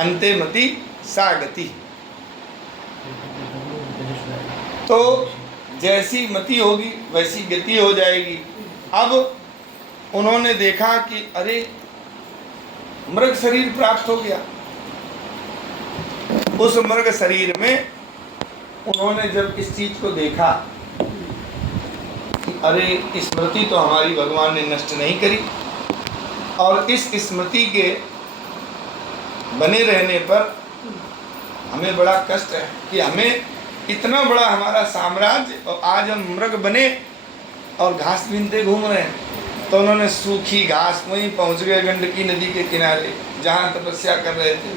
अंते मति सा गति। तो जैसी मति होगी वैसी गति हो जाएगी। अब उन्होंने देखा कि अरे मृग शरीर प्राप्त हो गया। उस मृग शरीर में उन्होंने जब इस चीज को देखा कि अरे स्मृति तो हमारी भगवान ने नष्ट नहीं करी, और इस स्मृति के बने रहने पर हमें बड़ा कष्ट है कि हमें इतना बड़ा हमारा साम्राज्य और आज हम मृग बने और घास बीनते घूम रहे हैं। तो उन्होंने सूखी घास, वहीं पहुंच गए गंडकी नदी के किनारे जहाँ तपस्या कर रहे थे,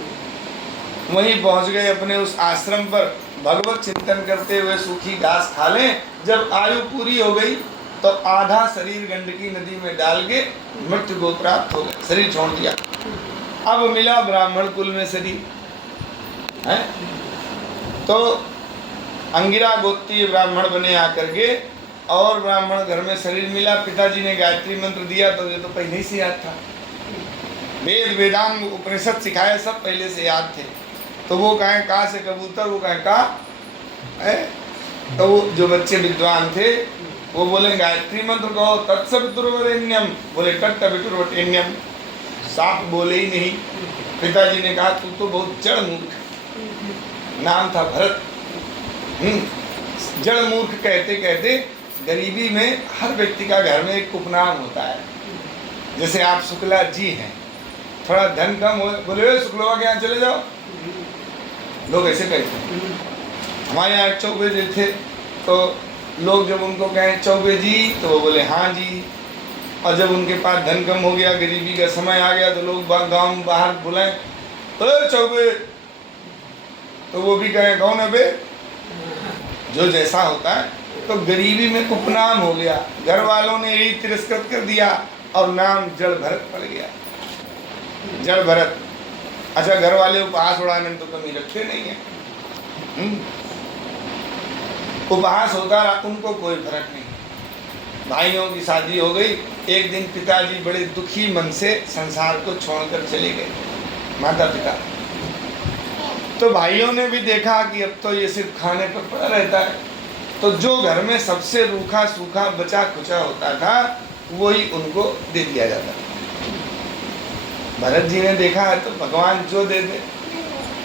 वहीं पहुंच गए अपने उस आश्रम पर। भगवत चिंतन करते हुए सूखी घास खा लें। जब आयु पूरी हो गई तो आधा शरीर गंडकी नदी में डाल के मृत्यु को प्राप्त हो गए, शरीर छोड़ दिया। अब मिला ब्राह्मण कुल में शरीर है, तो अंगिरा गोत्रीय ब्राह्मण बने आकर के, और ब्राह्मण घर में शरीर मिला। पिताजी ने गायत्री मंत्र दिया तो ये तो पहले ही से याद था। वेद वेदांग उपनिषद सिखाए सब पहले से याद थे। तो वो कहें का से कबूतर, वो कहें का है। तो वो जो बच्चे विद्वान थे वो बोले गायत्री मंत्र कहो, तत्सवितुर्वरेण्यम, बोले तत्सवितुर्वरेण्यम, साफ बोले ही नहीं। पिताजी ने कहा तू तो बहुत जड़ मूर्ख। नाम था भरत। जड़ मूर्ख कहते कहते गरीबी में हर व्यक्ति का घर में एक उपनाम होता है। जैसे आप शुक्ला जी हैं, थोड़ा धन कम हो, बोले शुक्लवा के यहाँ चले जाओ, लोग ऐसे कहते हैं। हमारे यहाँ चौबे जी थे, तो लोग जब उनको कहें चौबे जी तो वो बोले हाँ जी। और जब उनके पास धन कम हो गया, गरीबी का समय आ गया, तो लोग गांव में बाहर बुलाएं तो चौबे, तो वो भी कहें कौन है बे, जो जैसा होता है। तो गरीबी में उपनाम हो गया, घर वालों ने यही तिरस्कृत कर दिया और नाम जड़ भरत पड़ गया, जड़ भरत। अच्छा, घर वाले उपहास उड़ाने में तो कमी रखते नहीं है। उपहास होता उनको कोई फर्क नहीं। भाइयों की शादी हो गई, एक दिन पिताजी बड़े दुखी मन से संसार को छोड़कर चले गए, माता पिता। तो भाइयों ने भी देखा कि अब तो ये सिर्फ खाने पर पड़ा रहता है, तो जो घर में सबसे रूखा सूखा बचा खुचा होता था वही उनको दे दिया जाता था। भरत जी ने देखा है तो भगवान जो दे दे।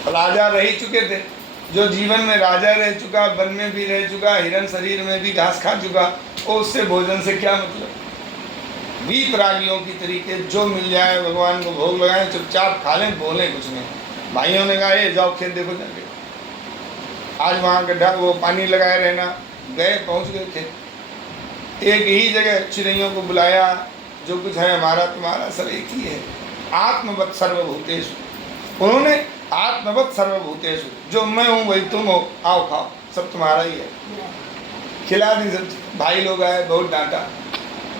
राजा रह ही चुके थे, जो जीवन में राजा रह चुका, वन में भी रह चुका, हिरन शरीर में भी घास खा चुका, और उससे भोजन से क्या मतलब। वीत रागियों की तरीके जो मिल जाए भगवान को भोग लगाएं, चुपचाप खा लें, बोलें कुछ नहीं। भाइयों ने कहा ये जाओ खेत देखो जाके, आज वहाँ गड्ढा वो पानी लगाए रहना। गए, पहुँच गए खेत। एक ही जगह चिड़ैयों को बुलाया, जो कुछ है हमारा तुम्हारा सब एक ही है। आत्मवत् सर्वभूतेषु, उन्होंने आत्मवत् सर्वभूतेषु, जो मैं हूँ वही तुम हो, आओ खाओ, सब तुम्हारा ही है। खिला दी सब। भाई लोग आए, बहुत डांटा,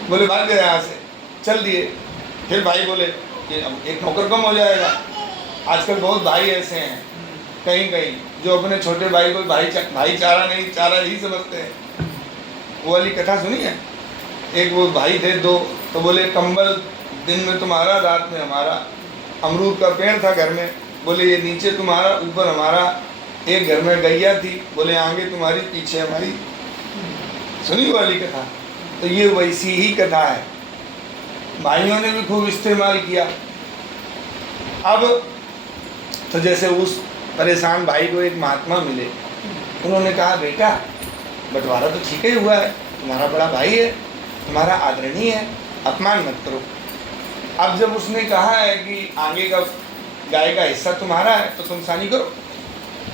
बोले भाग गए यहाँ से, चल दिए। फिर भाई बोले कि अब एक नौकर कम हो जाएगा। आजकल बहुत भाई ऐसे हैं कहीं कहीं, जो अपने छोटे भाई को भाईचारा नहीं, चारा ही समझते हैं। वो वाली कथा सुनी है? एक वो भाई थे दो, तो बोले कंबल दिन में तुम्हारा, रात में हमारा। अमरूद का पेड़ था घर में, बोले ये नीचे तुम्हारा, ऊपर हमारा। एक घर में गैया थी, बोले आगे तुम्हारी, पीछे हमारी। सुनी वाली कथा? तो ये वैसी ही कथा है। भाइयों ने भी खूब इस्तेमाल किया। अब तो जैसे उस परेशान भाई को एक महात्मा मिले, उन्होंने कहा बेटा बंटवारा तो ठीक ही हुआ है, तुम्हारा बड़ा भाई है, तुम्हारा आदरणीय है, अपमान मत करो। अब जब उसने कहा है कि आगे का गाय का हिस्सा तुम्हारा है तो तुम सानी करो,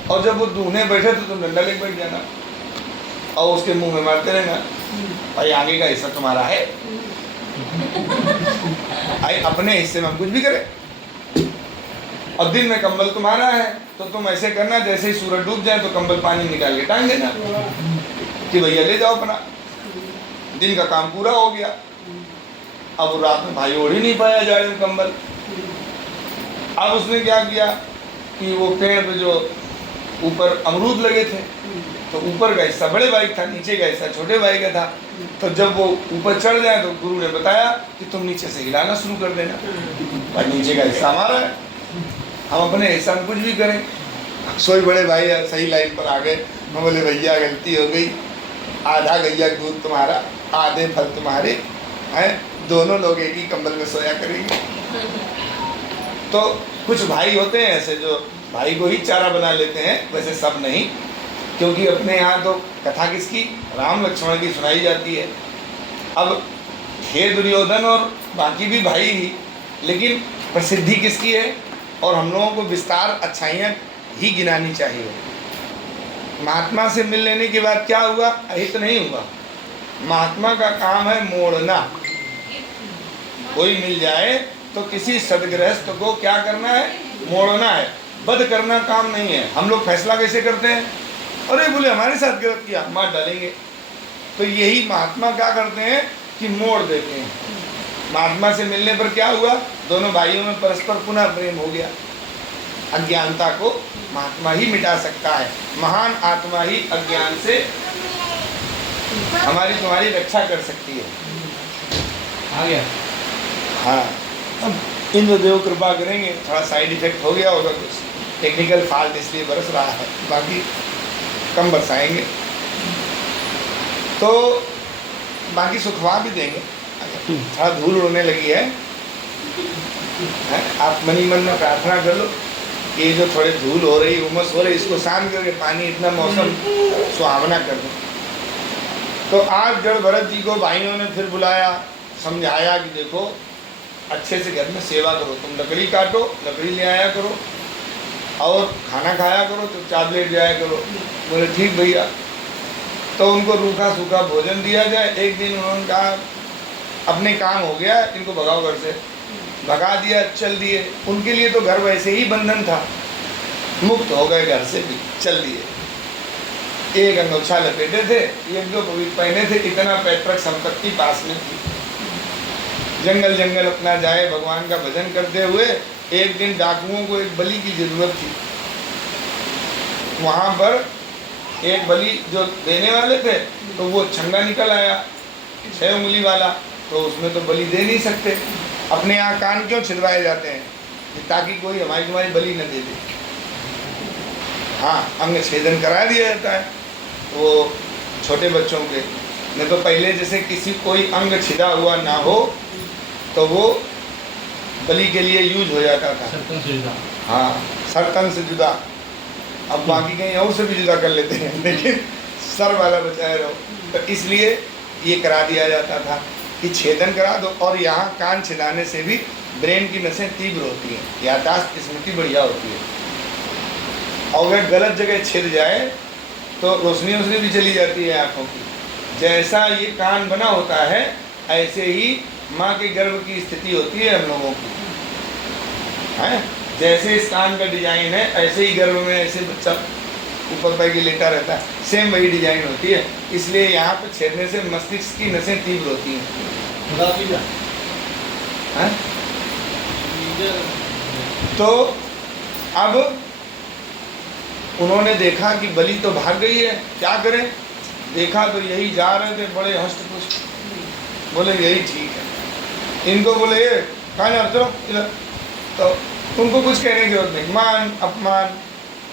और जब वो दूहने बैठे तो तुम डंडा लेके बैठ जाना और उसके मुंह में मारते रहना, भाई आगे का हिस्सा तुम्हारा है, भाई अपने हिस्से में हम कुछ भी करें। और दिन में कंबल तुम्हारा है तो तुम ऐसे करना, जैसे ही सूरज डूब जाए तो कंबल पानी निकाल के टांग देना कि भैया ले जाओ अपना, दिन का काम पूरा हो गया। अब रात में भाई ओढ़ ही नहीं पाया जाड़े में कंबल। अब उसने क्या किया कि वो पेड़ पे जो ऊपर अमरूद लगे थे, तो ऊपर का हिस्सा बड़े भाई का था, नीचे का हिस्सा छोटे भाई का था। तो जब वो ऊपर चढ़ जाए तो गुरु ने बताया कि तुम नीचे से हिलाना शुरू कर देना, भाई नीचे का हिस्सा हमारा है, हम अपने हिसाब कुछ भी करें। सोई बड़े भाई सही लाइन पर आ गए, मैं बोले भैया गलती हो गई, आधा गैया दूध तुम्हारा, आधे फल तुम्हारे हैं, दोनों लोग एक ही कंबल में सोया करेंगे। तो कुछ भाई होते हैं ऐसे जो भाई को ही चारा बना लेते हैं, वैसे सब नहीं, क्योंकि अपने यहाँ तो कथा किसकी, राम लक्ष्मण की सुनाई जाती है। अब थे दुर्योधन और बाकी भी भाई ही, लेकिन प्रसिद्धि किसकी है, और हम लोगों को विस्तार अच्छाइयाँ ही गिनानी चाहिए। महात्मा से मिल लेने के बाद क्या हुआ, अहित नहीं हुआ। महात्मा का काम है मोड़ना। कोई मिल जाए तो किसी सदगृहस्थ को क्या करना है, मोड़ना है, बद करना काम नहीं है। हम लोग फैसला कैसे करते हैं, अरे बोले हमारे साथ गलत किया, मार डालेंगे। तो यही महात्मा क्या करते हैं कि मोड़ देते हैं। महात्मा से मिलने पर क्या हुआ, दोनों भाइयों में परस्पर पुनः प्रेम हो गया। अज्ञानता को महात्मा ही मिटा सकता है। महान आत्मा ही अज्ञान से हमारी तुम्हारी रक्षा कर सकती है। आ गया। हाँ, अब इंद्रदेव कृपा करेंगे। थोड़ा साइड इफेक्ट हो गया होगा, कुछ टेक्निकल फॉल्ट इसलिए बरस रहा है, बाकी कम बरसाएंगे तो बाकी सुखवा भी देंगे। थोड़ा धूल उड़ने लगी है, आप मनी मन में प्रार्थना कर लो, ये जो थोड़े धूल हो रही, उमस हो रही, इसको शांत करके पानी इतना मौसम सुहावना कर दो। तो आज जड़ भरत जी को भाइयों ने फिर बुलाया, समझाया कि देखो अच्छे से घर में सेवा करो, तुम लकड़ी काटो, लकड़ी ले आया करो, और खाना खाया करो, तो चावलेट जाया करो। बोले ठीक भैया। तो उनको रूखा सूखा भोजन दिया जाए। एक दिन उन्होंने कहा अपने काम हो गया, इनको भगाओ घर से, भगा दिया, चल दिए। उनके लिए तो घर वैसे ही बंधन था, मुक्त हो गए घर से भी, चल दिए। एक अंगोछा लपेटे थे, एक दो पहने थे, इतना पैतृक संपत्ति पास में थी। जंगल जंगल अपना जाए भगवान का भजन करते हुए। एक दिन डाकुओं को एक बलि की जरूरत थी, वहाँ पर एक बलि जो देने वाले थे, तो वो छंगा निकल आया 6 उंगली वाला, तो उसमें तो बलि दे नहीं सकते। अपने यहाँ कान क्यों छिदवाए जाते हैं, ताकि कोई हमारी तुम्हारी बलि न दे दे। हाँ, अंग छेदन करा दिया जाता है वो छोटे बच्चों के। नहीं तो पहले जैसे किसी कोई अंग छिदा हुआ ना हो तो वो बलि के लिए यूज हो जाता था। हाँ, सर तन से जुदा। अब बाकी कहीं और से भी जुदा कर लेते हैं, लेकिन सर वाला बचाए रहो। तो इसलिए ये करा दिया जाता था कि छेदन करा दो। और यहाँ कान छिदाने से भी ब्रेन की नसें तीव्र होती हैं, याददाश्त स्मृति बढ़िया होती है। और अगर गलत जगह छिद जाए तो रोशनी भी चली जाती है आँखों की। जैसा ये कान बना होता है, ऐसे ही माँ के गर्भ की स्थिति होती है हम लोगों की, है। जैसे इस कान का डिजाइन है, ऐसे ही गर्भ में ऐसे बच्चा ऊपर पैर के लेटा रहता है, सेम वही डिजाइन होती है। इसलिए यहाँ पे छेदने से मस्तिष्क की नसें तीव्र होती हैं। तो अब उन्होंने देखा कि बलि तो भाग गई है, क्या करें। देखा तो यही जा रहे थे बड़े हष्ट पुष्ट, बोले यही ठीक है। इनको बोले ये कहाँ जा चलो इधर, तो उनको कुछ कहने की जरूरत नहीं। मान अपमान,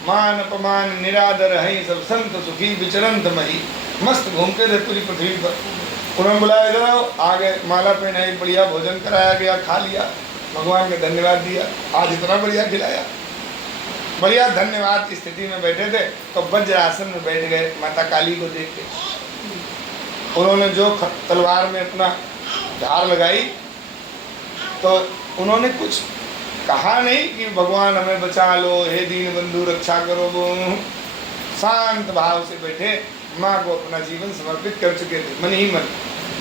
मान अपमान निरादर है, सब संत सुखी विचरंत मही, मस्त घूमते थे पूरी पृथ्वी पर। उन्होंने बुलाया, इधर आओ। आ गए, माला पहनाई, बढ़िया भोजन कराया गया, खा लिया, भगवान का धन्यवाद दिया, आज इतना बढ़िया खिलाया, बढ़िया धन्यवाद की स्थिति में बैठे थे। तो वज्रासन में बैठ गए माता काली को देख के। उन्होंने जो तलवार में अपना धार लगाई, तो उन्होंने कुछ कहा नहीं कि भगवान हमें बचा लो, हे दीन बंधु रक्षा करो। वो शांत भाव से बैठे, माँ को अपना जीवन समर्पित कर चुके थे। मन ही मन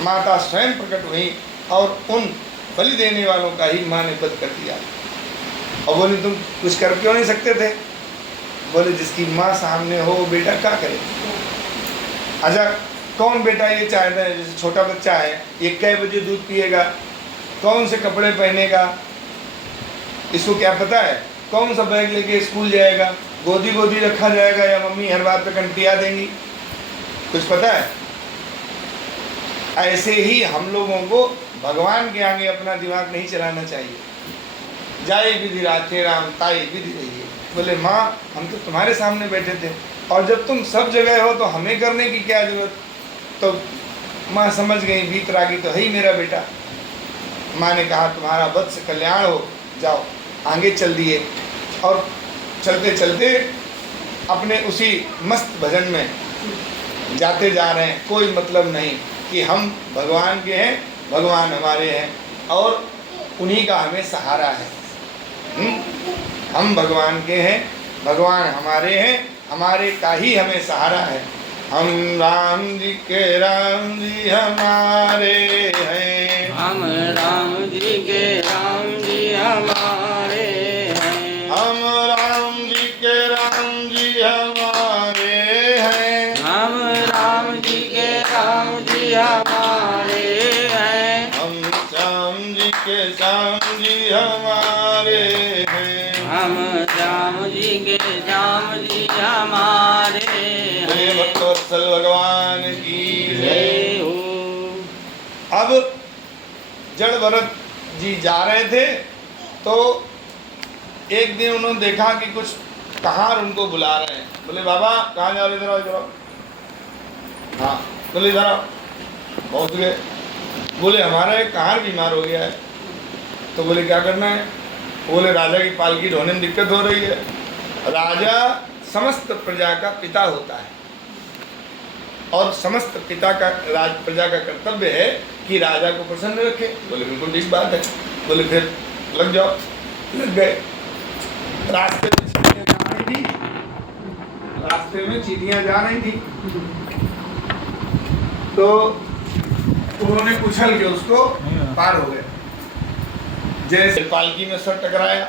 माता स्वयं प्रकट हुई और उन बलि देने वालों का ही माँ ने वध कर दिया। और बोले तुम कुछ कर क्यों नहीं सकते थे। बोले जिसकी माँ सामने हो वो बेटा क्या करे। अच्छा, कौन बेटा ये चाहता है, जैसे छोटा बच्चा है, ये कै बजे दूध पिएगा, कौन से कपड़े पहनेगा, इसको क्या पता है। कौन सा बैग लेके स्कूल जाएगा, गोदी गोदी रखा जाएगा या मम्मी हर बात पे कंटिया देंगी, कुछ पता है। ऐसे ही हम लोगों को भगवान के आगे अपना दिमाग नहीं चलाना चाहिए। जाई विधि राखे राम ताई विधि रहिए। बोले माँ हम तो तुम्हारे सामने बैठे थे और जब तुम सब जगह हो तो हमें करने की क्या जरूरत। तो माँ समझ गई वीतरागी तो है ही मेरा बेटा। माँ ने कहा तुम्हारा वत्स कल्याण हो, जाओ। आगे चल दिए और चलते चलते अपने उसी मस्त भजन में जाते जा रहे हैं। कोई मतलब नहीं कि हम भगवान के हैं, भगवान हमारे हैं और उन्हीं का हमें सहारा है। हम भगवान के हैं, भगवान हमारे हैं, हमारे का ही हमें सहारा है। हम राम जी के राम जी हमारे हैं, हम राम जी के राम जी हमारे हैं। हम राम जी के राम जी हमारे हैं, हम राम जी के राम जी हमारे हैं। हम श्याम जी के श्याम जी हमारे हैं। हम राम जी के राम जी हमारे जय हैं। भक्तवत्सल भगवान की जय। जय हो। अब जड़ भरत जी जा रहे थे तो एक दिन उन्होंने देखा कि कुछ कहार उनको बुला रहे हैं। बोले बाबा कहाँ जा रहे, इधर आओ इधर आओ। हाँ बोले इधर आओ। पहुँच गए। बोले हमारा एक कहार बीमार हो गया है। तो बोले क्या करना है। बोले राजा की पालकी ढोने में दिक्कत हो रही है। राजा समस्त प्रजा का पिता होता है और समस्त पिता का प्रजा का कर्तव्य है कि राजा को प्रसन्न रखे। बोले बिल्कुल ठीक बात है। बोले फिर लग जाओ। लग गए। रास्ते में चीटियाँ जा रही थी, रास्ते में चीटियाँ जा रही थी तो उन्होंने उछल के उसको पार हो गए। जैसे पालकी में सर टकराया।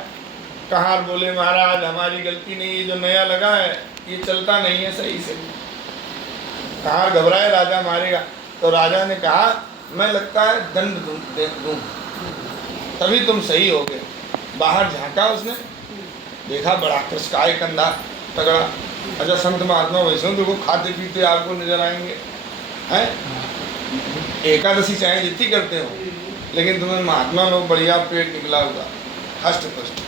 कहार बोले महाराज हमारी गलती नहीं, ये जो नया लगा है ये चलता नहीं है सही से। कहार घबराए राजा मारेगा। तो राजा ने कहा मैं लगता है दंड दूं तभी तुम सही हो गए। बाहर झांका उसने, देखा बड़ा कृष्काय कंधा तगड़ा। अच्छा संत महात्मा वैसे तो वो खाते पीते आपको नजर आएंगे हैं। एकादशी चाहे जितनी करते हो लेकिन तुम्हें महात्मा लोग बढ़िया पेट निकला होगा हष्ट पुष्ट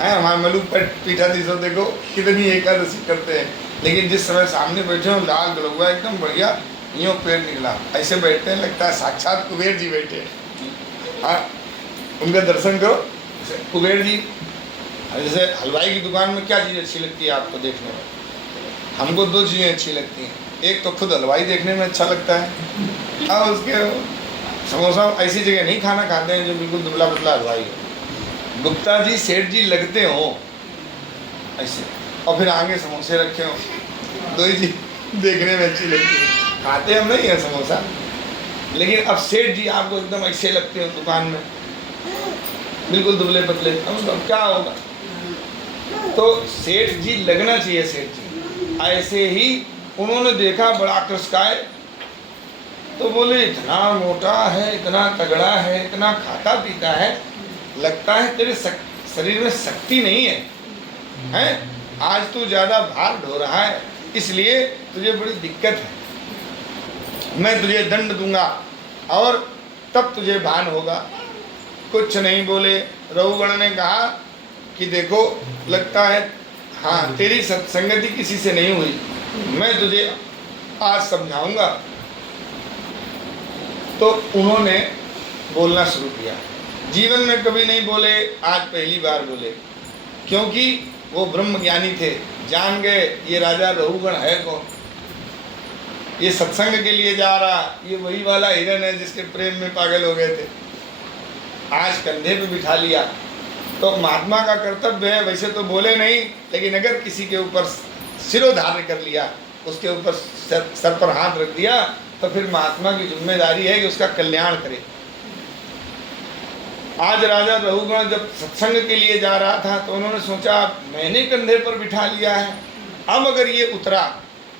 है। हमारे मलूक पर पीठा दी सो देखो कितनी एकादशी करते हैं लेकिन जिस समय सामने बैठे हो लाल गलुआ एकदम बढ़िया यूँ पेट निकला। ऐसे बैठते हैं लगता है साक्षात कुबेर जी बैठे हैं। हाँ उनका दर्शन करो। कुबेर जी जैसे हलवाई की दुकान में क्या चीज़ अच्छी लगती है आपको देखने में। हमको दो चीज़ें अच्छी लगती हैं। एक तो खुद हलवाई देखने में अच्छा लगता है और उसके समोसा ऐसी जगह नहीं खाना खाते हैं जो बिल्कुल दुबला पतला हलवाई हो। गुप्ता जी सेठ जी लगते हो ऐसे और फिर आगे समोसे रखे हो। दो ही चीज देखने में अच्छी लगती है। खाते हम नहीं है समोसा लेकिन अब सेठ जी आपको एकदम ऐसे लगते हो दुकान में बिल्कुल दुबले पतले। अब क्या होगा। तो सेठ जी लगना चाहिए। सेठ जी ऐसे ही उन्होंने देखा बड़ा कृष्काय तो बोले इतना मोटा है, इतना तगड़ा है, इतना खाता पीता है, लगता है तेरे शरीर में शक्ति नहीं है हैं। आज तू ज़्यादा भार ढो रहा है इसलिए तुझे बड़ी दिक्कत है। मैं तुझे दंड दूंगा और तब तुझे भान होगा। कुछ नहीं बोले। रघुगण ने कहा कि देखो लगता है हाँ तेरी सत्संगति किसी से नहीं हुई, मैं तुझे आज समझाऊंगा। तो उन्होंने बोलना शुरू किया। जीवन में कभी नहीं बोले, आज पहली बार बोले क्योंकि वो ब्रह्म ज्ञानी थे। जान गए ये राजा रघुगण है कौन, ये सत्संग के लिए जा रहा, ये वही वाला हिरन है जिसके प्रेम में पागल हो गए थे। आज कंधे पे बिठा लिया। तो महात्मा का कर्तव्य है, वैसे तो बोले नहीं लेकिन अगर किसी के ऊपर सिरोधार्य कर लिया, उसके ऊपर सर पर हाथ रख दिया तो फिर महात्मा की जिम्मेदारी है कि उसका कल्याण करे। आज राजा रघुगण जब सत्संग के लिए जा रहा था तो उन्होंने सोचा मैंने कंधे पर बिठा लिया है, अब अगर ये उतरा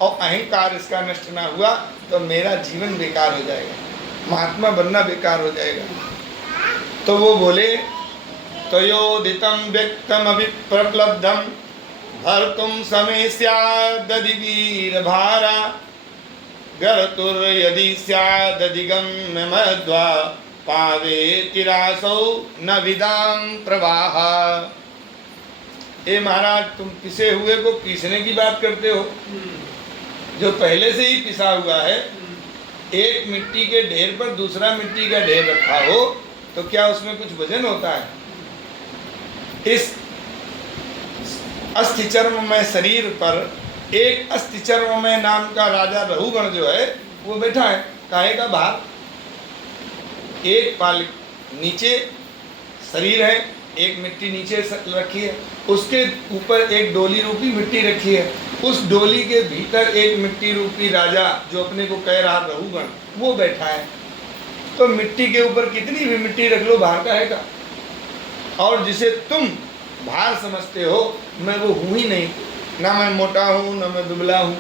और अहंकार इसका नष्ट ना हुआ तो मेरा जीवन बेकार हो जाएगा, महात्मा बनना बेकार हो जाएगा। तो वो बोले तयोदितं व्यक्तम अभिप्रप्लब्धम भर्तुम समय स्यादधि वीर भारा गर्तुर यदि स्यादधिगम्य मध्वा पावे तिरासौ न विदाम प्रवाह। ए महाराज, तुम पिसे हुए को पीसने की बात करते हो, जो पहले से ही पिसा हुआ है। एक मिट्टी के ढेर पर दूसरा मिट्टी का ढेर रखा हो तो क्या उसमें कुछ वजन होता है? इस अस्थिचर्ममय शरीर पर एक अस्थिचर्ममय नाम का राजा रहुगण जो है वो बैठा है। काहे का भार? एक पाल नीचे शरीर है, एक मिट्टी नीचे रखी है, उसके ऊपर एक डोली रूपी मिट्टी रखी है, उस डोली के भीतर एक मिट्टी रूपी राजा जो अपने को कह रहा रहुगण वो बैठा है। तो मिट्टी के ऊपर कितनी भी मिट्टी रख लो, भार का है का? और जिसे तुम भार समझते हो, मैं वो हूँ ही नहीं। ना मैं मोटा हूँ, ना मैं दुबला हूँ,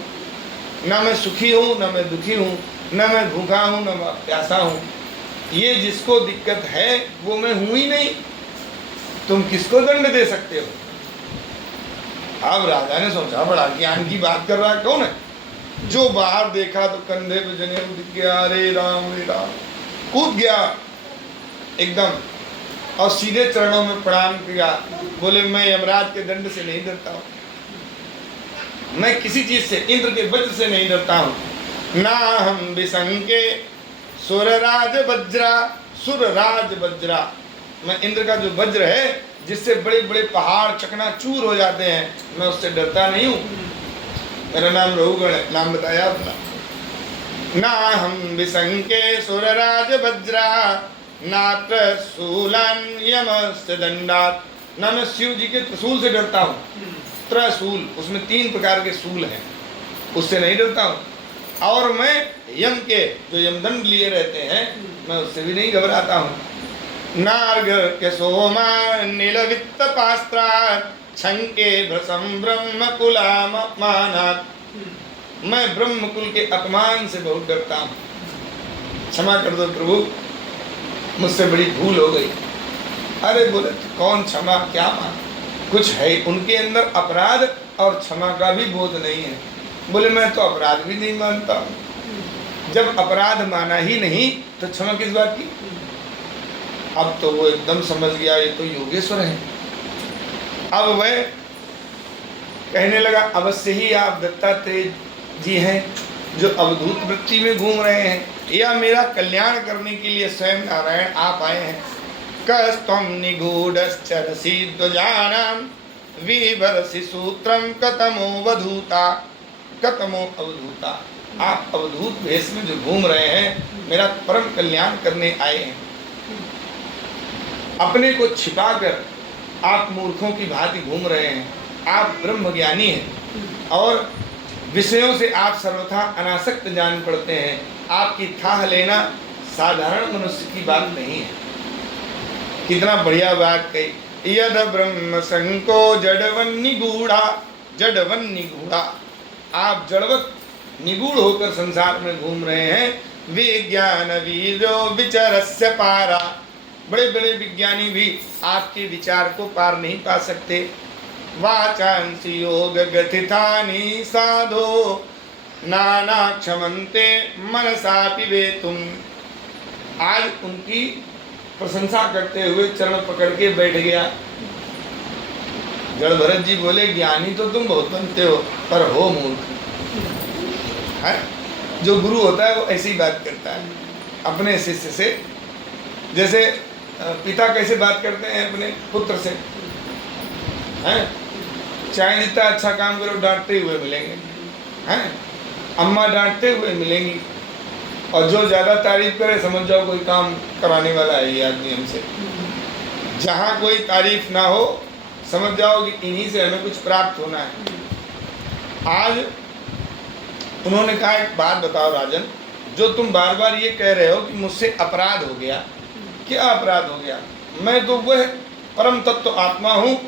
ना मैं सुखी हूँ, ना मैं दुखी हूँ, ना मैं भूखा हूँ, ना मैं प्यासा हूँ। ये जिसको दिक्कत है वो मैं हूँ ही नहीं, तुम किसको दंड दे सकते हो? अब राजा ने सोचा, बड़ा ज्ञान की बात कर रहा है, कौन है? जो बाहर देखा तो कंधे पे जनेऊ दिख गया, रे राम कूद गया एकदम और सीधे चरणों में प्रणाम किया। बोले, मैं यमराज के दंड से नहीं डरता हूँ, मैं किसी चीज से, इंद्र के वज्र से नहीं डरता हूँ। ना हम विसंके सुरराज वज्रा, सुरराज वज्रा, मैं इंद्र का जो वज्र है जिससे बड़े बड़े पहाड़ चकनाचूर हो जाते हैं, मैं उससे डरता नहीं हूँ। मेरा नाम रहुगण है, नाम बताया अपना। ना हम विसंके सुरराज वज्रा, नात्र शूलान यमस्य दंडात, ना मैं शिव जी के त्रिशूल से डरता हूँ। त्रिशूल, उसमें 3 प्रकार के शूल हैं, उससे नहीं डरता हूँ। और मैं यम के जो यमदंड लिए रहते हैं, मैं उससे भी नहीं घबराता हूँ। नार्घ के सोमा नीलवित्त पास्त्रा, छंके भ्रसम ब्रह्म कुलामानात्, मैं ब्रह्म कुल के अपमान से बहुत डरता हूँ। क्षमा कर दो प्रभु, मुझसे बड़ी भूल हो गई। अरे बोले, कौन क्षमा क्या मान, कुछ है उनके अंदर अपराध और क्षमा का भी बोध नहीं है। बोले, मैं तो अपराध भी नहीं मानता हूँ। जब अपराध माना ही नहीं तो क्षमा किस बात की? अब तो वो एकदम समझ गया, ये तो योगेश्वर है। अब वह कहने लगा, अवश्य ही आप दत्तात्रेय जी हैं जो अवधूत वृत्ति में घूम रहे हैं, या मेरा कल्याण करने के लिए स्वयं नारायण आप आए हैं। कस्तम निगूढ़श्चरसि ध्वजानां विभरसि सूत्रम कतमो वधूता, कतमो अवधूता, आप अवधूत भेष में जो घूम रहे हैं, मेरा परम कल्याण करने आए हैं। अपने को छिपाकर आप मूर्खों की भांति घूम रहे हैं। आप ब्रह्म ज्ञानी हैं और विषयों से आप सर्वथा अनासक्त जान पड़ते हैं। आपकी थाह लेना साधारण मनुष्य की बात नहीं है। कितना बढ़िया बात कही। यद ब्रह्म संको जडवन निगूढ़ा, जडवन निगूढ़ा, आप जड़वत निगूढ़ होकर संसार में घूम रहे हैं। विज्ञान वीरो विचरस्य पारा, बड़े बड़े विज्ञानी भी आपके विचार को पार नहीं पा सकते। वाचांसि योग गथितानि साधो नाना क्षमन्ते मनसापि वेतुम, आज उनकी प्रशंसा करते हुए चरण पकड़ के बैठ गया। जड़ भरत जी बोले, ज्ञानी तो तुम बहुत बनते हो पर हो मूर्ख है। जो गुरु होता है वो ऐसी बात करता है अपने शिष्य से, जैसे पिता कैसे बात करते हैं अपने पुत्र से, हैं? चाहे जितना अच्छा काम करो डांटते हुए मिलेंगे, हैं? अम्मा डांटते हुए मिलेंगी, और जो ज़्यादा तारीफ करे समझ जाओ कोई काम कराने वाला है ये आदमी हमसे। जहाँ कोई तारीफ ना हो समझ जाओ कि इन्हीं से हमें कुछ प्राप्त होना है। आज उन्होंने कहा, एक बात बताओ राजन, जो तुम बार बार ये कह रहे हो कि मुझसे अपराध हो गया, क्या अपराध हो गया? मैं तो वह परम तत्व आत्मा हूँ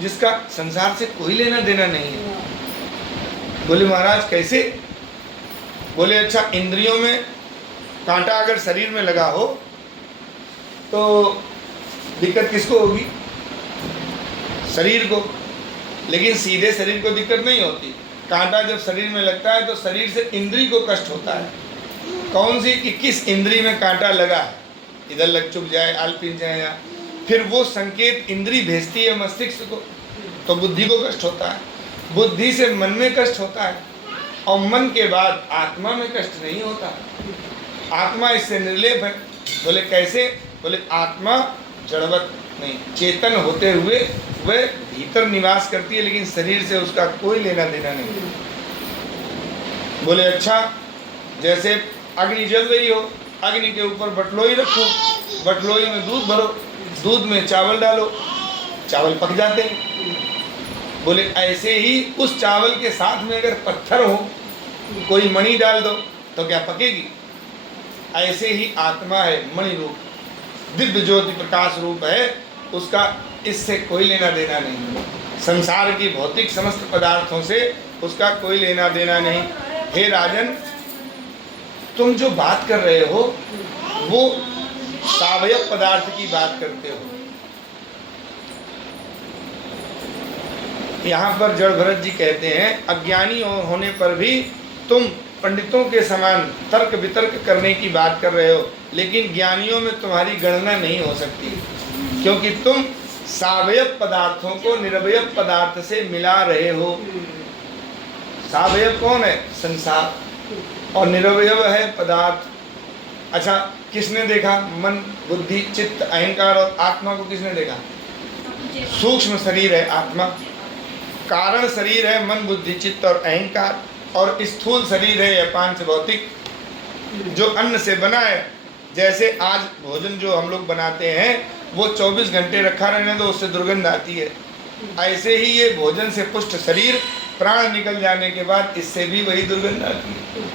जिसका संसार से कोई लेना देना नहीं है। बोले, महाराज कैसे? बोले, अच्छा इंद्रियों में कांटा अगर शरीर में लगा हो तो दिक्कत किसको होगी? शरीर को। लेकिन सीधे शरीर को दिक्कत नहीं होती। कांटा जब शरीर में लगता है तो शरीर से इंद्री को कष्ट होता है। कौन सी? कि किस इंद्री में कांटा लगा है। इधर लग चुक जाए, आलपिन जाए या फिर वो संकेत इंद्री भेजती है मस्तिष्क को, तो बुद्धि को कष्ट होता है, बुद्धि से मन में कष्ट होता है, और मन के बाद आत्मा में कष्ट नहीं होता। आत्मा इससे निर्लेप है। बोले कैसे? बोले आत्मा जड़वत नहीं, चेतन होते हुए वह भीतर निवास करती है, लेकिन शरीर से उसका कोई लेना देना नहीं। बोले अच्छा, जैसे अग्नि जल रही हो, अग्नि के ऊपर बटलोई रखो, बटलोई में दूध भरो, दूध में चावल डालो, चावल पक जाते हैं। बोले ऐसे ही उस चावल के साथ में अगर पत्थर हो, कोई मणि डाल दो तो क्या पकेगी? ऐसे ही आत्मा है, मणि रूप, दिव्य ज्योति प्रकाश रूप है, उसका इससे कोई लेना देना नहीं। संसार की भौतिक समस्त पदार्थों से उसका कोई लेना देना नहीं। हे राजन, तुम जो बात कर रहे हो वो सावयव पदार्थ की बात करते हो। यहाँ पर जड़ भरत जी कहते हैं, अज्ञानी होने पर भी तुम पंडितों के समान तर्क वितर्क करने की बात कर रहे हो, लेकिन ज्ञानियों में तुम्हारी गणना नहीं हो सकती, क्योंकि तुम सावयव पदार्थों को निरवयव पदार्थ से मिला रहे हो। सावयव कौन है? संसार, और निरवयव है पदार्थ। अच्छा, किसने देखा? मन, बुद्धि, चित्त, अहंकार और आत्मा को किसने देखा? सूक्ष्म शरीर है आत्मा, कारण शरीर है मन, बुद्धि, चित्त और अहंकार, और स्थूल शरीर है यह पांच भौतिक जो अन्न से बना है। जैसे आज भोजन जो हम लोग बनाते हैं वो 24 घंटे रखा रहने दो, उससे दुर्गंध आती है। ऐसे ही ये भोजन से पुष्ट शरीर प्राण निकल जाने के बाद इससे भी वही दुर्गंध आती है।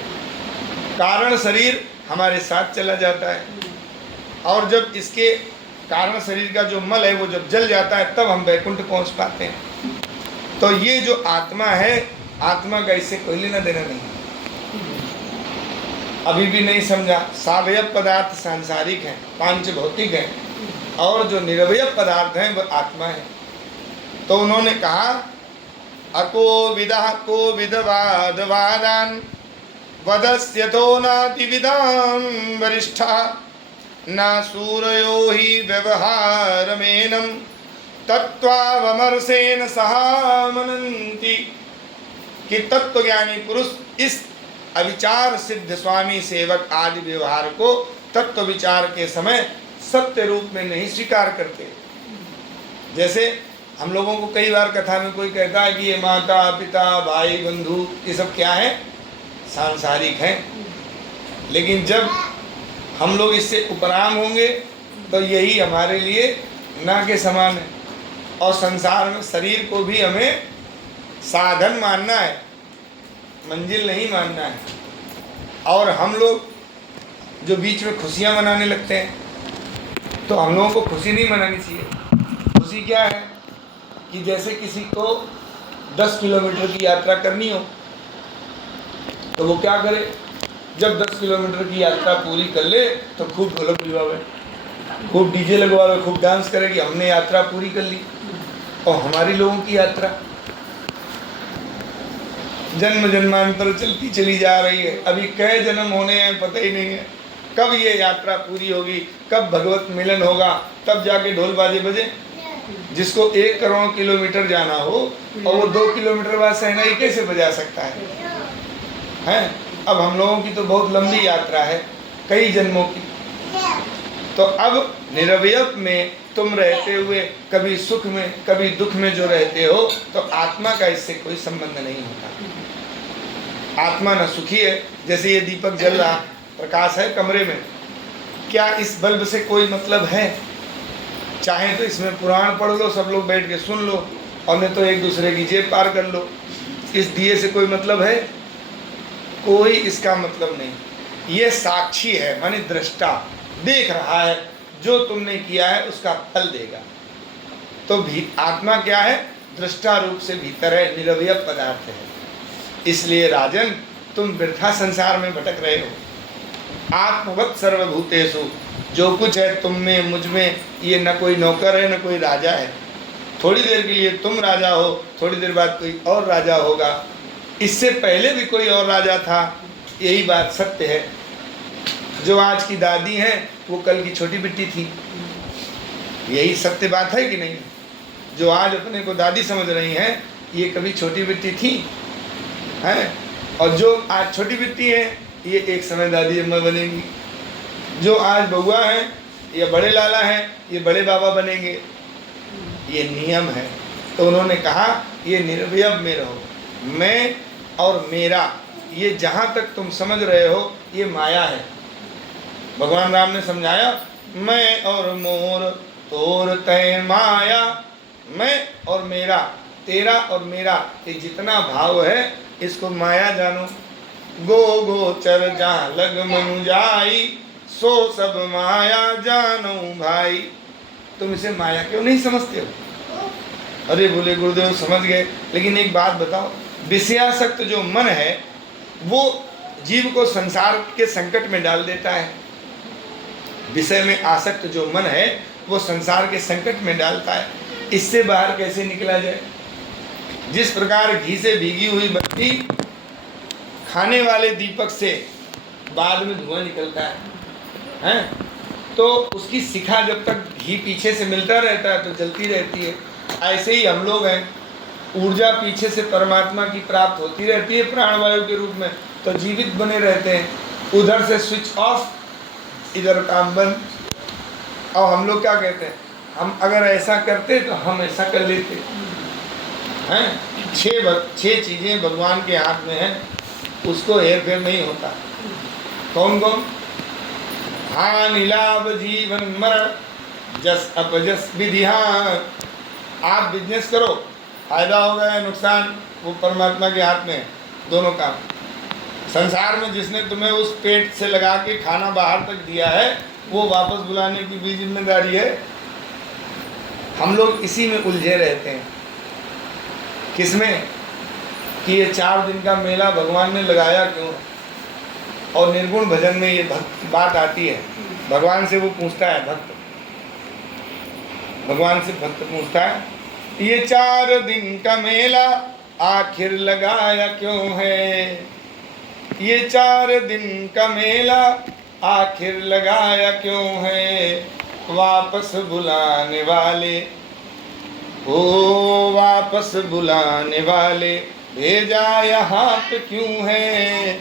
कारण शरीर हमारे साथ चला जाता है, और जब इसके कारण शरीर का जो मल है वो जब जल जाता है तब हम वैकुंठ पहुंच पाते हैं। तो ये जो आत्मा है, आत्मा का इससे कोई लेना देना नहीं। अभी भी नहीं समझा? सावयव पदार्थ सांसारिक हैं, पांच भौतिक हैं, और जो निरवयव पदार्थ हैं वह आत्मा है। तो उन्होंने कहा, अको विदः को विदवादवादान वदस्यतो नाति विदाम वरिष्ठा न सूरयो ही व्यवहारमेनं तत्त्वावमर्शेन सहा मनन्ति। कि तत्वज्ञानी पुरुष इस अविचार सिद्ध स्वामी सेवक आदि व्यवहार को तत्व विचार के समय सत्य रूप में नहीं स्वीकार करते। जैसे हम लोगों को कई बार कथा में कोई कहता है कि ये माता पिता भाई बंधु ये सब क्या है? सांसारिक हैं, लेकिन जब हम लोग इससे उपराम होंगे तो यही हमारे लिए ना के समान है। और संसार में शरीर को भी हमें साधन मानना है, मंजिल नहीं मानना है। और हम लोग जो बीच में खुशियाँ मनाने लगते हैं, तो हम लोगों को खुशी नहीं मनानी चाहिए। खुशी क्या है कि जैसे किसी को 10 किलोमीटर की यात्रा करनी हो तो वो क्या करे? जब 10 किलोमीटर की यात्रा पूरी कर ले तो खूब ढोलक बजवावे, खूब डीजे लगवावे, खूब डांस करे कि हमने यात्रा पूरी कर ली। और हमारी लोगों की यात्रा जन्म जन्मांतर चलती चली जा रही है। अभी कई जन्म होने हैं पता ही नहीं है, कब ये यात्रा पूरी होगी, कब भगवत मिलन होगा, तब जाके ढोल बाजे बजे। जिसको 1 करोड़ किलोमीटर जाना हो और वो 2 किलोमीटर बाद शहनाई कैसे बजा सकता है? हैं? अब हम लोगों की तो बहुत लंबी यात्रा है, कई जन्मों की। तो अब निरवयव में तुम रहते हुए कभी सुख में कभी दुख में जो रहते हो, तो आत्मा का इससे कोई संबंध नहीं होता। आत्मा न सुखी है। जैसे ये दीपक जल रहा, प्रकाश है कमरे में, क्या इस बल्ब से कोई मतलब है? चाहे तो इसमें पुराण पढ़ लो, सब लोग बैठ के सुन लो, और नहीं तो एक दूसरे की जेब पार कर लो। इस दिए से कोई मतलब है? कोई इसका मतलब नहीं। ये साक्षी है, माने दृष्टा देख रहा है, जो तुमने किया है उसका फल देगा। तो भी आत्मा क्या है? दृष्टा रूप से भीतर है, निरवयव पदार्थ है। इसलिए राजन, तुम वृथा संसार में भटक रहे हो। आत्मवत् सर्वभूतेषु, जो कुछ है तुम में मुझ में, ये न कोई नौकर है न कोई राजा है। थोड़ी देर के लिए तुम राजा हो, थोड़ी देर बाद कोई और राजा होगा। इससे पहले भी कोई और राजा था, यही बात सत्य है। जो आज की दादी हैं वो कल की छोटी बिट्टी थी। यही सत्य बात है कि नहीं? जो आज अपने को दादी समझ रही हैं ये कभी छोटी बिट्टी थी हैं, और जो आज छोटी बिट्टी है ये एक समय दादी अम्मा बनेंगी। जो आज बउआ हैं या बड़े लाला हैं ये बड़े बाबा बनेंगे। ये नियम है। तो उन्होंने कहा ये निर्वयव में रहो, मैं और मेरा, ये जहाँ तक तुम समझ रहे हो ये माया है। भगवान राम ने समझाया, मैं और मोर तोर तय माया, मैं और मेरा, तेरा और मेरा, ये जितना भाव है इसको माया जानो। गो गोचर जहाँ लग मनु जाई, सो सब माया जानो भाई। तुम इसे माया क्यों नहीं समझते हो? अरे बोले गुरुदेव समझ गए, लेकिन एक बात बताओ, विषयासक्त जो मन है वो जीव को संसार के संकट में डाल देता है। विषय में आसक्त जो मन है वो संसार के संकट में डालता है। इससे बाहर कैसे निकला जाए? जिस प्रकार घी से भीगी हुई बत्ती खाने वाले दीपक से बाद में धुआं निकलता है, तो उसकी शिखा जब तक घी पीछे से मिलता रहता है तो जलती रहती है। ऐसे ही हम लोग हैं, ऊर्जा पीछे से परमात्मा की प्राप्त होती रहती है प्राणवायु के रूप में, तो जीवित बने रहते हैं। उधर से स्विच ऑफ, इधर काम बंद। और हम लोग क्या कहते हैं, हम अगर ऐसा करते तो हम ऐसा कर लेते हैं। 6 चीज़ें भगवान के हाथ में हैं, उसको हेर फेर नहीं होता। कौन कौन? हानि लाभ जीवन मरण, जस अपजस विधिहान। आप बिजनेस करो, फायदा होगा या नुकसान वो परमात्मा के हाथ में है, दोनों काम। संसार में जिसने तुम्हें उस पेट से लगा के खाना बाहर तक दिया है वो वापस बुलाने की भी जिम्मेदारी है। हम लोग इसी में उलझे रहते हैं। किसमें? कि ये 4 दिन का मेला भगवान ने लगाया क्यों? और निर्गुण भजन में ये भक्त की बात आती है। भगवान से वो पूछता है, भगवान से भक्त पूछता है, ये 4 दिन का मेला आखिर लगाया क्यों है? ये 4 दिन का मेला आखिर लगाया क्यों है? वापस बुलाने वाले, ओ वापस बुलाने वाले भेजा यहाँ पे क्यों है?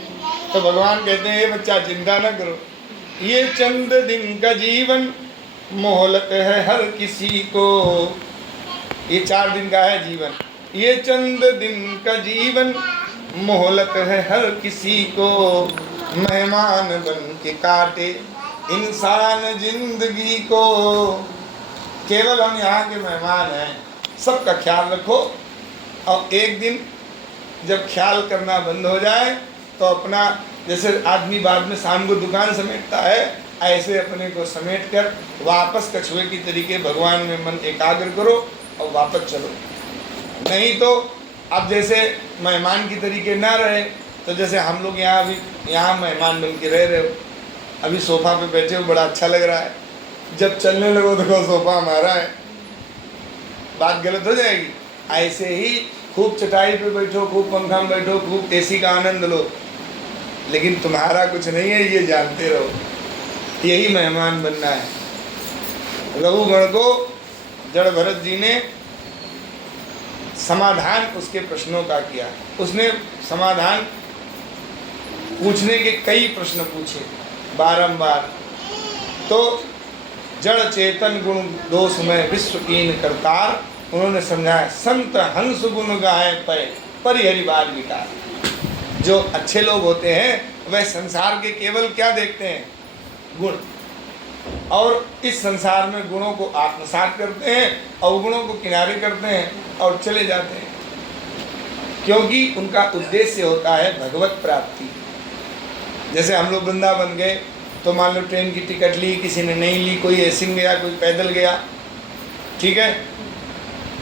तो भगवान कहते हैं, बच्चा चिंता न करो, ये चंद दिन का जीवन मोहलत है हर किसी को। ये 4 दिन का है जीवन, ये चंद दिन का जीवन मोहलत है हर किसी को। मेहमान बन के काटे इंसान जिंदगी को। केवल हम यहाँ के मेहमान हैं, सबका ख्याल रखो। और एक दिन जब ख्याल करना बंद हो जाए तो अपना, जैसे आदमी बाद में शाम को दुकान समेटता है, ऐसे अपने को समेट कर वापस कछुए की तरीके भगवान में मन एकाग्र करो और वापस चलो। नहीं तो अब जैसे मेहमान की तरीके ना रहे, तो जैसे हम लोग यहाँ अभी यहाँ मेहमान बन के रह रहे हो, अभी सोफा पे बैठे हो, बड़ा अच्छा लग रहा है। जब चलने लगो तो सोफा हमारा है, बात गलत हो जाएगी। ऐसे ही खूब चटाई पे बैठो, खूब पंखा में बैठो, खूब एसी का आनंद लो, लेकिन तुम्हारा कुछ नहीं है, ये जानते रहो। यही मेहमान बनना है। रघुगण को जड़ भरत जी ने समाधान उसके प्रश्नों का किया। उसने समाधान पूछने के कई प्रश्न पूछे बारंबार। तो जड़ चेतन गुण दोष में विश्व कीन करतार, उन्होंने समझाया, संत हंस गुण गाए पे परिहरि बार विकार। जो अच्छे लोग होते हैं वह संसार के केवल क्या देखते हैं? गुण। और इस संसार में गुणों को आत्मसात करते हैं, अवगुणों को किनारे करते हैं और चले जाते हैं, क्योंकि उनका उद्देश्य होता है भगवत प्राप्ति। जैसे हम लोग वृंदावन गए तो मान लो ट्रेन की टिकट ली, किसी ने नहीं ली, कोई एसी में गया, कोई पैदल गया, ठीक है।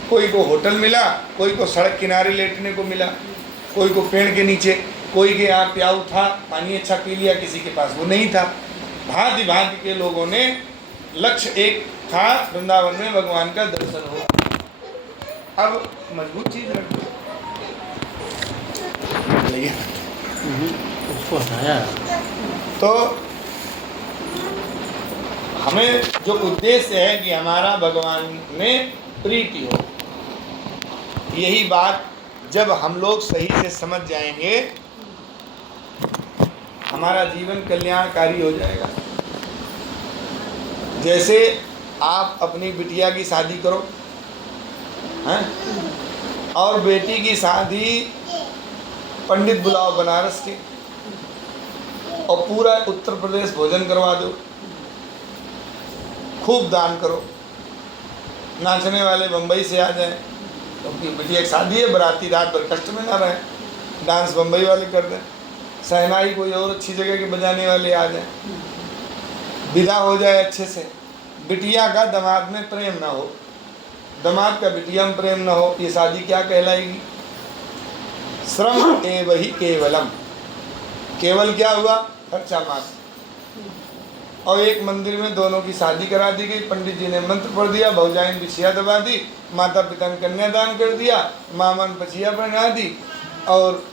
कोई को होटल मिला, कोई को सड़क किनारे लेटने को मिला, कोई को पेड़ के नीचे, कोई के यहाँ प्याऊ था, पानी अच्छा पी लिया, किसी के पास वो नहीं था। भांति भांति के लोगों ने, लक्ष्य एक था, वृंदावन में भगवान का दर्शन हो। अब मजबूत चीज रखो, उसको हटाया तो हमें जो उद्देश्य है कि हमारा भगवान में प्रीति हो, यही बात जब हम लोग सही से समझ जाएंगे, हमारा जीवन कल्याणकारी हो जाएगा। जैसे आप अपनी बिटिया की शादी करो हैं, और बेटी की शादी पंडित बुलाओ बनारस के, और पूरा उत्तर प्रदेश भोजन करवा दो, खूब दान करो, नाचने वाले बम्बई से आ जाएं, क्योंकि बिटिया की शादी है, बराती रात भर कष्ट में ना रहे, डांस बम्बई वाले कर दें, सहनाई कोई और अच्छी जगह के बजाने वाले आ जाएं, विदा हो जाए अच्छे से। बिटिया का दामाद में प्रेम ना हो, दामाद का बिटिया में प्रेम ना हो, ये शादी क्या कहलाएगी? श्रम एव ही केवलम, केवल क्या हुआ? खर्चा मात्र। और एक मंदिर में दोनों की शादी करा दी गई, पंडित जी ने मंत्र पढ़ दिया, भौजाई ने बिछिया दबा दी, माता पिता ने कन्यादान कर दिया, मामा ने पछिया पहना दी, और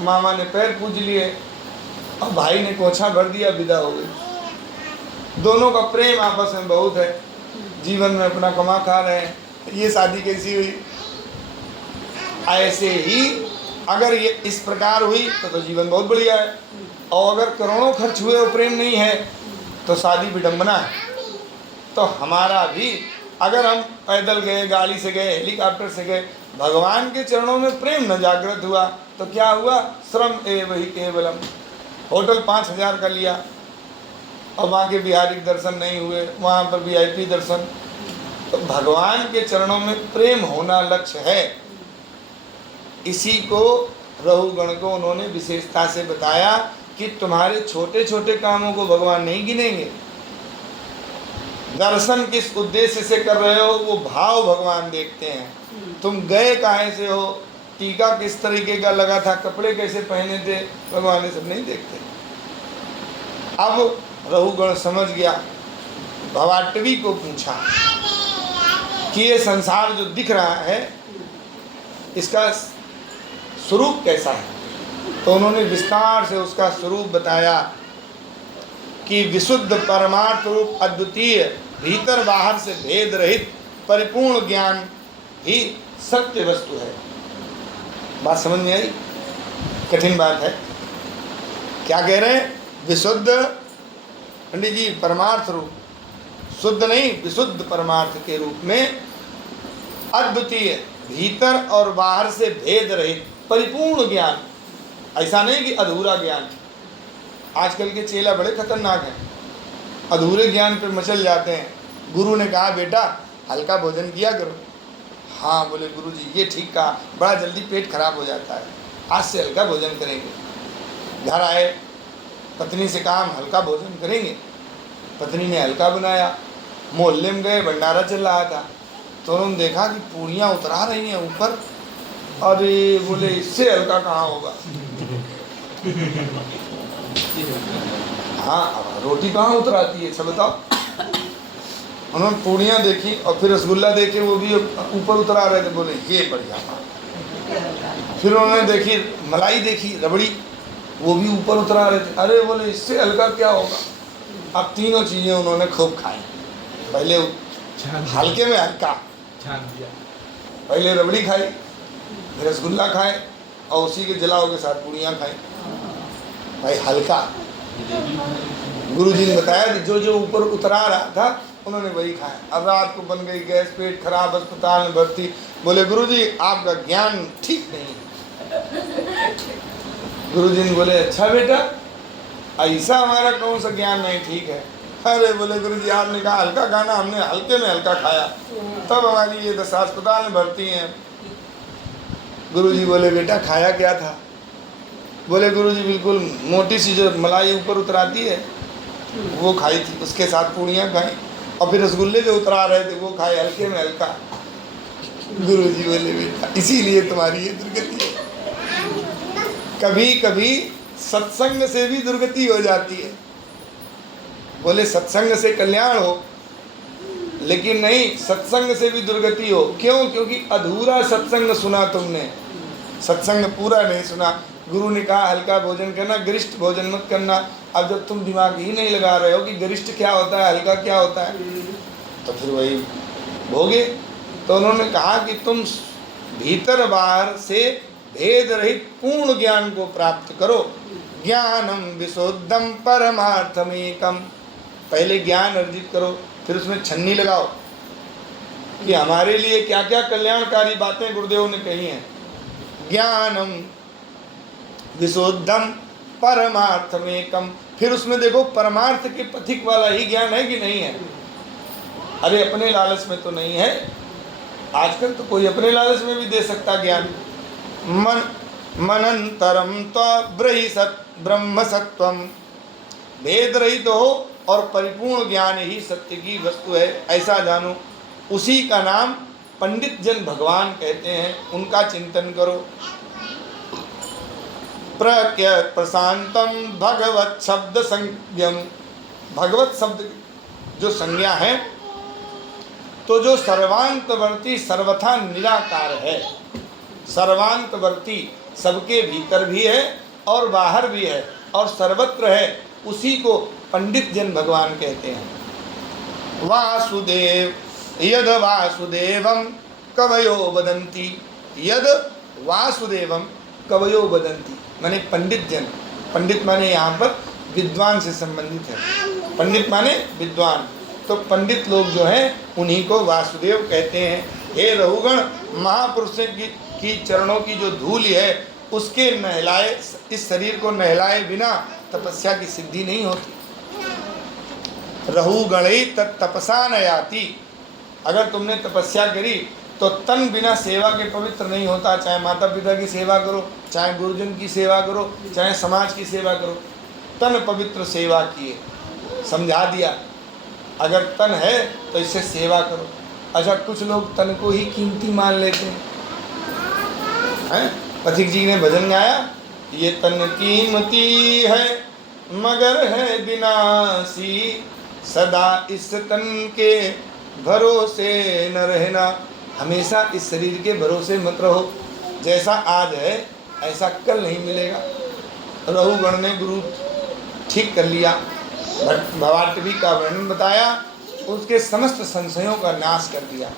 मामा ने पैर पूज लिए, और भाई ने कोछा भर दिया, विदा हो गई। दोनों का प्रेम आपस में बहुत है, जीवन में अपना कमा खा रहे हैं, ये शादी कैसी हुई? ऐसे ही अगर ये इस प्रकार हुई तो जीवन बहुत बढ़िया है, और अगर करोड़ों खर्च हुए और प्रेम नहीं है तो शादी विडंबना है। तो हमारा भी, अगर हम पैदल गए, गाड़ी से गए, हेलीकॉप्टर से गए, भगवान के चरणों में प्रेम न जागृत हुआ तो क्या हुआ? श्रम एव ही केवलम। होटल 5,000 का लिया और वहाँ के बिहारी दर्शन नहीं हुए, वहाँ पर VIP दर्शन। तो भगवान के चरणों में प्रेम होना लक्ष्य है। इसी को रहुगण को उन्होंने विशेषता से बताया कि तुम्हारे छोटे छोटे कामों को भगवान नहीं गिनेंगे। दर्शन किस उद्देश्य से कर रहे हो वो भाव भगवान देखते हैं। तुम गए काहे से हो, टीका किस तरीके का लगा था, कपड़े कैसे पहने थे, भगवान ये सब नहीं देखते। अब रहुगण समझ गया, भवाटवी को पूछा कि ये संसार जो दिख रहा है इसका स्वरूप कैसा है? तो उन्होंने विस्तार से उसका स्वरूप बताया कि विशुद्ध परमार्थ रूप अद्वितीय, भीतर बाहर से भेद रहित परिपूर्ण ज्ञान ही सत्य वस्तु है। बात समझ में आई? कठिन बात है। क्या कह रहे हैं? विशुद्ध, पंडित जी, परमार्थ रूप, शुद्ध नहीं, विशुद्ध परमार्थ के रूप में अद्वितीय, भीतर और बाहर से भेद रहित परिपूर्ण ज्ञान। ऐसा नहीं कि अधूरा ज्ञान। आजकल के चेला बड़े खतरनाक हैं, अधूरे ज्ञान पर मचल जाते हैं। गुरु ने कहा बेटा हल्का भोजन किया करो। हाँ बोले गुरुजी ये ठीक कहा, बड़ा जल्दी पेट खराब हो जाता है, आज से हल्का भोजन करेंगे। घर आए, पत्नी से कहा हम हल्का भोजन करेंगे। पत्नी ने हल्का बनाया। मोहल्ले में गए, भंडारा चल रहा था, तो उन्होंने देखा कि पूड़ियाँ उतरा रही हैं ऊपर। अरे बोले इससे हल्का कहाँ होगा? हाँ रोटी कहाँ उतराती है, सब बताओ। उन्होंने पूड़ियाँ देखी और फिर रसगुल्ला देखे, वो भी ऊपर उतरा रहे थे। बोले ये बढ़िया बात। फिर उन्होंने देखी मलाई, देखी रबड़ी, वो भी ऊपर उतरा रहे थे। अरे बोले इससे हल्का क्या होगा? अब तीनों चीज़ें उन्होंने खूब खाई। पहले हल्के में हल्का, पहले रबड़ी खाई, फिर रसगुल्ला खाए, और उसी के जलाओ के साथ पूड़ियाँ खाई। भाई हल्का। गुरुजी ने बताया कि जो जो ऊपर उतरा रहा था उन्होंने वही खाया। अब रात को बन गई गैस, पेट खराब, अस्पताल में भर्ती। बोले गुरुजी आपका ज्ञान ठीक नहीं है। गुरुजी ने बोले अच्छा बेटा ऐसा हमारा कौन सा ज्ञान नहीं ठीक है? अरे बोले गुरुजी आपने कहा हल्का खाना, हमने हल्के में हल्का खाया, तब हमारी ये दशा, अस्पताल में भर्ती हैं। गुरुजी बोले बेटा खाया क्या था? बोले गुरुजी बिल्कुल मोटी सी जो मलाई ऊपर उतराती है वो खाई थी, उसके साथ पूड़ियाँ खाई, और फिर रसगुल्ले जो उतरा रहे थे वो खाए, हल्के में हल्का। गुरुजी बोले बेटा इसीलिए तुम्हारी ये दुर्गति है। कभी कभी सत्संग से भी दुर्गति हो जाती है। बोले सत्संग से कल्याण हो, लेकिन नहीं, सत्संग से भी दुर्गति हो। क्यों? क्योंकि अधूरा सत्संग सुना तुमने, सत्संग पूरा नहीं सुना। गुरु ने कहा हल्का भोजन करना, गरिष्ठ भोजन मत करना। अब जब तुम दिमाग ही नहीं लगा रहे हो कि गरिष्ठ क्या होता है, हल्का क्या होता है, तो फिर वही भोगे। तो उन्होंने कहा कि तुम भीतर बाहर से भेद रहित पूर्ण ज्ञान को प्राप्त करो। ज्ञानम विशुद्धम परमार्थमेकम, पहले ज्ञान अर्जित करो, फिर उसमें छन्नी लगाओ कि हमारे लिए क्या क्या कल्याणकारी बातें गुरुदेव ने कही हैं। ज्ञानम विशुद्धम परमार्थमेकम, फिर उसमें देखो परमार्थ के पथिक वाला ही ज्ञान है कि नहीं है। अरे अपने लालच में तो नहीं है, आजकल तो कोई अपने लालच में भी दे सकता ज्ञान। मन मनंतरम ब्रह्म सत्वम, भेद रहित हो और परिपूर्ण ज्ञान ही सत्य की वस्तु है, ऐसा जानो। उसी का नाम पंडित जन भगवान कहते हैं, उनका चिंतन करो। प्रज्ञ प्रशांतम भगवत शब्द संज्ञम, भगवत शब्द जो संज्ञा है तो जो सर्वांतवर्ती सर्वथा निराकार है, सर्वांतवर्ती सबके भीतर भी है और बाहर भी है और सर्वत्र है, उसी को पंडित जन भगवान कहते हैं। वासुदेव यद वासुदेवम कवयो वदन्ति, यद वासुदेवम कवयो वदन्ति माने पंडित जन, पंडित माने यहाँ पर विद्वान से संबंधित है, पंडित माने विद्वान, तो पंडित लोग जो हैं उन्हीं को वासुदेव कहते हैं। हे रहुगण, महापुरुषों की चरणों की जो धूल है उसके नहलाए, इस शरीर को नहलाए बिना तपस्या की सिद्धि नहीं होती। रहुगणै तत्तपसा न याति, अगर तुमने तपस्या करी तो तन बिना सेवा के पवित्र नहीं होता। चाहे माता पिता की सेवा करो, चाहे गुरुजन की सेवा करो, चाहे समाज की सेवा करो, तन पवित्र सेवा किए, समझा दिया। अगर तन है तो इससे सेवा करो। अच्छा, कुछ लोग तन को ही कीमती मान लेते हैं। पथिक जी ने भजन गाया, ये तन कीमती है मगर है विनाशी, सदा इस तन के भरोसे न रहना। हमेशा इस शरीर के भरोसे मत रहो, जैसा आज है ऐसा कल नहीं मिलेगा। रहुगण ने गुरु ठीक कर लिया, भवाटवी का वर्णन बताया, उसके समस्त संशयों का नाश कर दिया,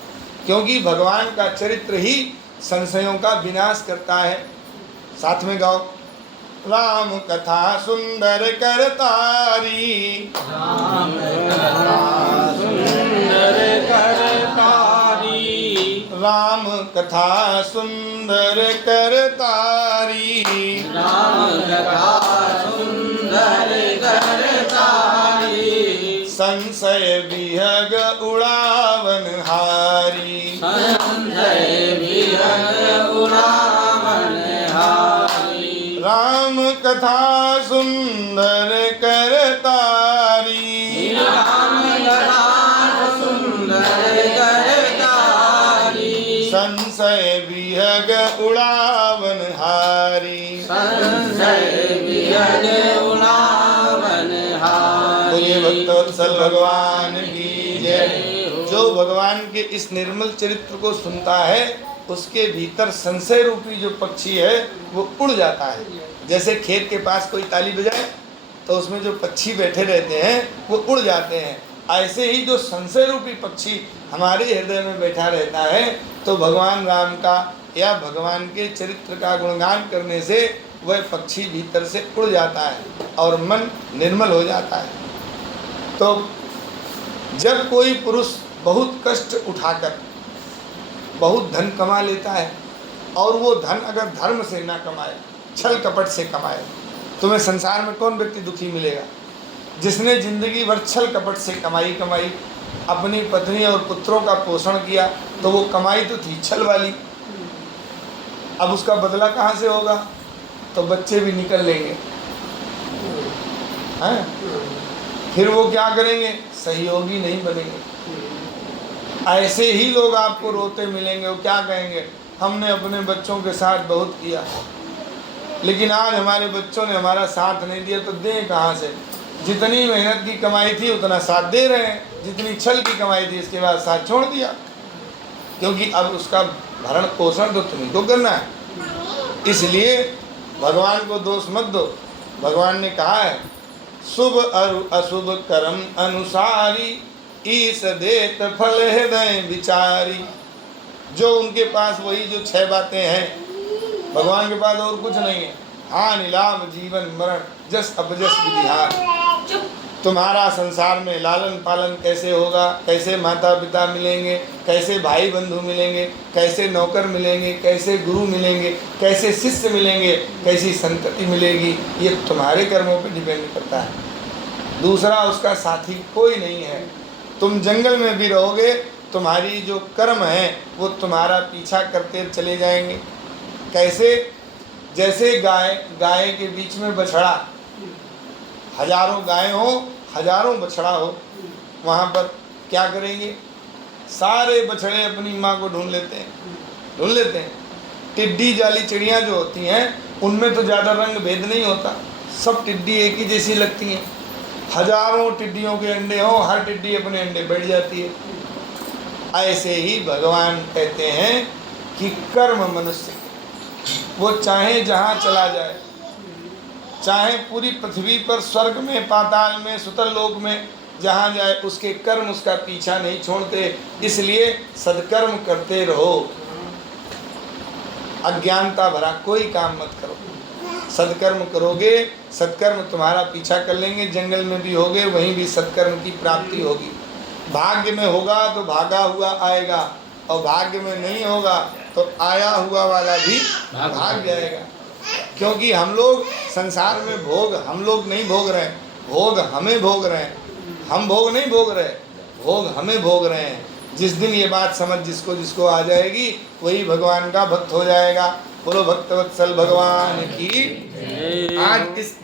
क्योंकि भगवान का चरित्र ही संशयों का विनाश करता है। साथ में गाओ। राम कथा सुंदर करतारी, राम कथा सुंदर करतारी, राम कथा सुंदर करतारी, राम कथा सुंदर करतारी, संशय विहग उड़ावन हारी, संशय विहग उड़ावन हारी, राम कथा सुंदर करतारी, राम कथा सुंदर करतारी, संशय विहग उड़ावन हारी, संशय विहग उड़ावन हारी। बोलिए भक्तवत्सल भगवान की जय। जो भगवान के इस निर्मल चरित्र को सुनता है उसके भीतर संशय रूपी जो पक्षी है वो उड़ जाता है। जैसे खेत के पास कोई ताली बजाए तो उसमें जो पक्षी बैठे रहते हैं वो उड़ जाते हैं, ऐसे ही जो संशय रूपी पक्षी हमारे हृदय में बैठा रहता है तो भगवान राम का या भगवान के चरित्र का गुणगान करने से वह पक्षी भीतर से उड़ जाता है और मन निर्मल हो जाता है। तो जब कोई पुरुष बहुत कष्ट उठाकर बहुत धन कमा लेता है और वो धन अगर धर्म से ना कमाए, छल कपट से कमाए, तुम्हें संसार में कौन व्यक्ति दुखी मिलेगा? जिसने जिंदगी भर छल कपट से कमाई अपनी पत्नी और पुत्रों का पोषण किया, तो वो कमाई तो थी छल वाली, अब उसका बदला कहाँ से होगा? तो बच्चे भी निकल लेंगे हैं, फिर वो क्या करेंगे? सहयोगी नहीं बनेंगे। ऐसे ही लोग आपको रोते मिलेंगे, वो क्या कहेंगे? हमने अपने बच्चों के साथ बहुत किया लेकिन आज हमारे बच्चों ने हमारा साथ नहीं दिया, तो दें कहाँ से? जितनी मेहनत की कमाई थी उतना साथ दे रहे हैं, जितनी छल की कमाई थी इसके बाद साथ छोड़ दिया, क्योंकि अब उसका भरण पोषण तो तुम्हीं को करना है। इसलिए भगवान को दोष मत दो। भगवान ने कहा है शुभ और अशुभ कर्म अनुसारी, ईस देत फल हृदय विचारी। जो उनके पास वही जो 6 बातें हैं, भगवान के पास और कुछ नहीं है। हानि लाभ जीवन मरण जस अपजस विधिहार। तुम्हारा संसार में लालन पालन कैसे होगा, कैसे माता पिता मिलेंगे, कैसे भाई बंधु मिलेंगे, कैसे नौकर मिलेंगे, कैसे गुरु मिलेंगे, कैसे शिष्य मिलेंगे, कैसी संतति मिलेगी, ये तुम्हारे कर्मों पर डिपेंड करता है। दूसरा उसका साथी कोई नहीं है। तुम जंगल में भी रहोगे, तुम्हारी जो कर्म है वो तुम्हारा पीछा करते चले जाएंगे। कैसे? जैसे गाय के बीच में बछड़ा, हजारों गाय हो, हजारों बछड़ा हो, वहाँ पर क्या करेंगे? सारे बछड़े अपनी माँ को ढूंढ लेते हैं। टिड्डी जाली चिड़ियाँ जो होती हैं उनमें तो ज़्यादा रंग भेद नहीं होता, सब टिड्डी एक ही जैसी लगती हैं। हजारों टिड्डियों के अंडे हो, हर टिड्डी अपने अंडे बैठ जाती है। ऐसे ही भगवान कहते हैं कि कर्म मनुष्य, वो चाहे जहाँ चला जाए, चाहे पूरी पृथ्वी पर, स्वर्ग में, पाताल में, सुतल लोक में जहाँ जाए, उसके कर्म उसका पीछा नहीं छोड़ते। इसलिए सदकर्म करते रहो, अज्ञानता भरा कोई काम मत करो। सदकर्म करोगे, सदकर्म तुम्हारा पीछा कर लेंगे। जंगल में भी होगे, वहीं भी सदकर्म की प्राप्ति होगी। भाग्य में होगा तो भागा हुआ आएगा, और भाग्य में नहीं होगा तो आया हुआ वाला भी भाग जाएगा। क्योंकि हम लोग संसार में भोग हम लोग नहीं भोग रहे हैं, भोग हमें भोग रहे हैं। हम भोग नहीं भोग रहे, भोग हमें भोग रहे हैं। जिस दिन ये बात समझ जिसको आ जाएगी, वही भगवान का भक्त हो जाएगा। बोलो भक्तवत्सल भगवान की। आज इस